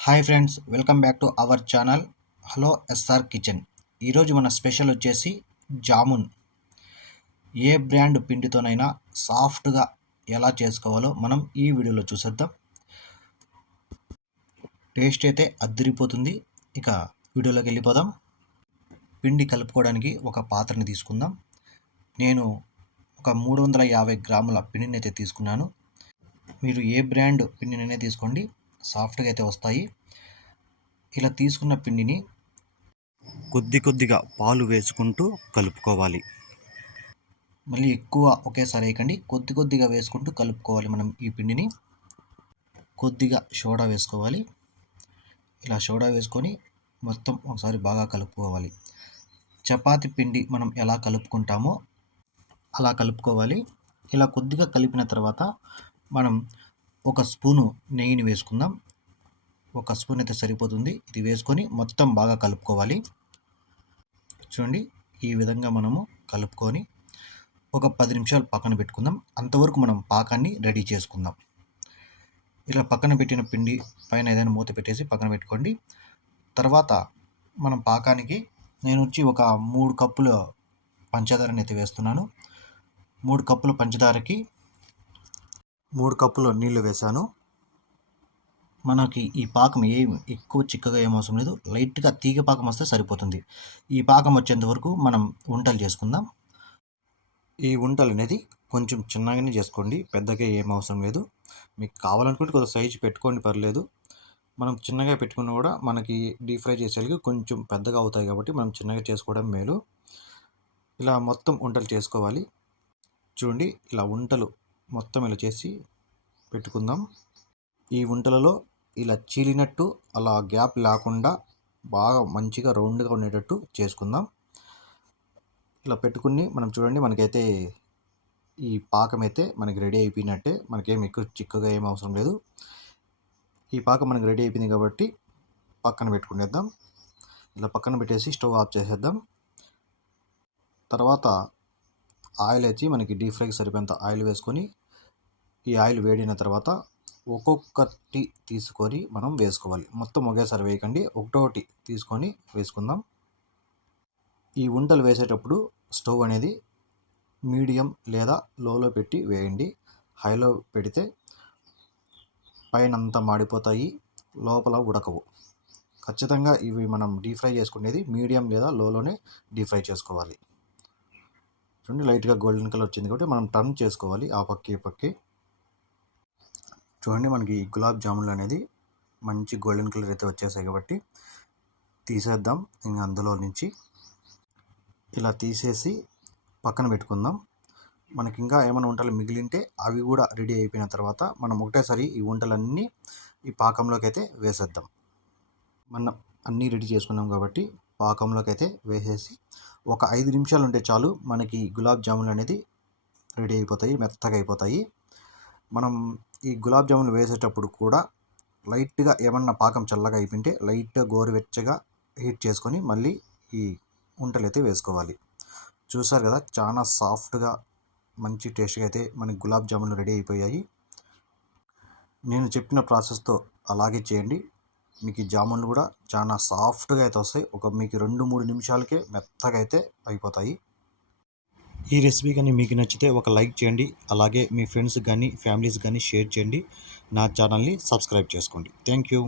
Hi friends, welcome back to our channel. Hello SR kitchen. ఈరోజు మన special వచ్చేసి జామున్. ఏ brand పిండితోనైనా సాఫ్ట్గా ఎలా చేసుకోవాలో మనం ఈ వీడియోలో చూసేద్దాం. టేస్ట్ అయితే అద్దరిపోతుంది. ఇక వీడియోలోకి వెళ్ళిపోదాం. పిండి కలుపుకోవడానికి ఒక పాత్రని తీసుకుందాం. నేను ఒక 350 గ్రాముల పిండిని అయితే తీసుకున్నాను. మీరు ఏ బ్రాండ్ పిండినైనా తీసుకోండి, సాఫ్ట్గా అయితే వస్తాయి. ఇలా తీసుకున్న పిండిని కొద్దిగా పాలు వేసుకుంటూ కలుపుకోవాలి. మళ్ళీ ఎక్కువ ఒకేసారి వేయకండి, కొద్దిగా వేసుకుంటూ కలుపుకోవాలి. మనం ఈ పిండిని కొద్దిగా సోడా వేసుకోవాలి. ఇలా సోడా వేసుకొని మొత్తం ఒకసారి బాగా కలుపుకోవాలి. చపాతి పిండి మనం ఎలా కలుపుకుంటామో అలా కలుపుకోవాలి. ఇలా కొద్దిగా కలిపిన తర్వాత మనం ఒక స్పూను నెయ్యిని వేసుకుందాం. ఒక స్పూన్ అయితే సరిపోతుంది. ఇది వేసుకొని మొత్తం బాగా కలుపుకోవాలి. చూడండి, ఈ విధంగా మనము కలుపుకొని ఒక 10 నిమిషాలు పక్కన పెట్టుకుందాం. అంతవరకు మనం పాకాన్ని రెడీ చేసుకుందాం. ఇలా పక్కన పెట్టిన పిండి పైన ఏదైనా మూత పెట్టేసి పక్కన పెట్టుకోండి. తర్వాత మనం పాకానికి నేను వచ్చి ఒక 3 కప్పుల పంచదారని అయితే వేస్తున్నాను. 3 కప్పుల పంచదారకి 3 కప్పుల నీళ్లు వేశాను. మనకి ఈ పాకం ఎక్కువ చిక్కగా ఏం అవసరం లేదు, లైట్గా తీగ పాకం వస్తే సరిపోతుంది. ఈ పాకం వచ్చేంత వరకు మనం వంటలు చేసుకుందాం. ఈ వంటలు అనేది కొంచెం చిన్నగానే చేసుకోండి, పెద్దగా ఏం అవసరం లేదు. మీకు కావాలనుకుంటే కొద్దిగా సైజు పెట్టుకోండి, పర్లేదు. మనం చిన్నగా పెట్టుకున్నా కూడా మనకి డీప్ ఫ్రై చేసేందుకు కొంచెం పెద్దగా అవుతాయి కాబట్టి మనం చిన్నగా చేసుకోవడం మేలు. ఇలా మొత్తం వంటలు చేసుకోవాలి. చూడండి, ఇలా వంటలు మొత్తం ఇలా చేసి పెట్టుకుందాం. ఈ వంటలలో ఇలా చీలినట్టు అలా గ్యాప్ లేకుండా బాగా మంచిగా రౌండ్గా ఉండేటట్టు చేసుకుందాం. ఇలా పెట్టుకుని మనం చూడండి, మనకైతే ఈ పాకం అయితే మనకి రెడీ అయిపోయినట్టే. మనకేం ఎక్కువ చిక్కగా ఏం అవసరం లేదు. ఈ పాకం మనకి రెడీ అయిపోయింది కాబట్టి పక్కన పెట్టుకునేద్దాం. ఇలా పక్కన పెట్టేసి స్టవ్ ఆఫ్ చేసేద్దాం. తర్వాత ఆయిల్ వచ్చి మనకి డీప్ ఫ్రైకి సరిపోయేంత ఆయిల్ వేసుకొని, ఈ ఆయిల్ వేడిన తర్వాత ఒక్కొక్కటి తీసుకొని మనం వేసుకోవాలి. మొత్తం ఒకేసారి వేయకండి, ఒకటోటి తీసుకొని వేసుకుందాం. ఈ వంటలు వేసేటప్పుడు స్టవ్ అనేది మీడియం లేదా లోలో పెట్టి వేయండి. హైలో పెడితే పైన అంతా మాడిపోతాయి, లోపల ఉడకవు. ఖచ్చితంగా ఇవి మనం డీప్ ఫ్రై చేసుకునేది మీడియం లేదా లోలోనే డీప్ ఫ్రై చేసుకోవాలి. చూడండి, లైట్గా గోల్డెన్ కలర్ వచ్చింది కాబట్టి మనం టర్న్ చేసుకోవాలి ఆ పక్కి ఈ పక్కి. చూడండి, మనకి గులాబ్ జామున్లు అనేది మంచి గోల్డెన్ కలర్ అయితే వచ్చేసాయి కాబట్టి తీసేద్దాం. ఇంకా అందులో నుంచి ఇలా తీసేసి పక్కన పెట్టుకుందాం. మనకి ఇంకా ఏమైనా వంటలు మిగిలింటే అవి కూడా రెడీ అయిపోయిన తర్వాత మనం ఒకటేసారి ఈ వంటలన్నీ ఈ పాకంలోకి అయితే వేసేద్దాం. మనం అన్నీ రెడీ చేసుకున్నాం కాబట్టి పాకంలోకి అయితే వేసేసి ఒక 5 నిమిషాలు ఉంటే చాలు, మనకి గులాబ్ జామున్లు అనేది రెడీ అయిపోతాయి, మెత్తగా అయిపోతాయి. మనం ఈ గులాబ్ జామున్లు వేసేటప్పుడు కూడా లైట్గా ఏమన్నా పాకం చల్లగా అయిపోయింటే లైట్గా గోరువెచ్చగా హీట్ చేసుకొని మళ్ళీ ఈ వంటలు అయితే వేసుకోవాలి. చూసారు కదా, చాలా సాఫ్ట్గా మంచి టేస్ట్గా అయితే మనకి గులాబ్ జామున్లు రెడీ అయిపోయాయి. నేను చెప్పిన ప్రాసెస్తో అలాగే చేయండి. మీకు ఈ జామున్లు కూడా చాలా సాఫ్ట్గా అయితే వస్తాయి. మీకు 2-3 నిమిషాలకే మెత్తగా అయితే అయిపోతాయి. ఈ రెసిపీ కానీ మీకు నచ్చితే ఒక లైక్ చేయండి. అలాగే మీ ఫ్రెండ్స్ కానీ ఫ్యామిలీస్ కానీ షేర్ చేయండి. నా ఛానల్ని సబ్స్క్రైబ్ చేసుకోండి. Thank you.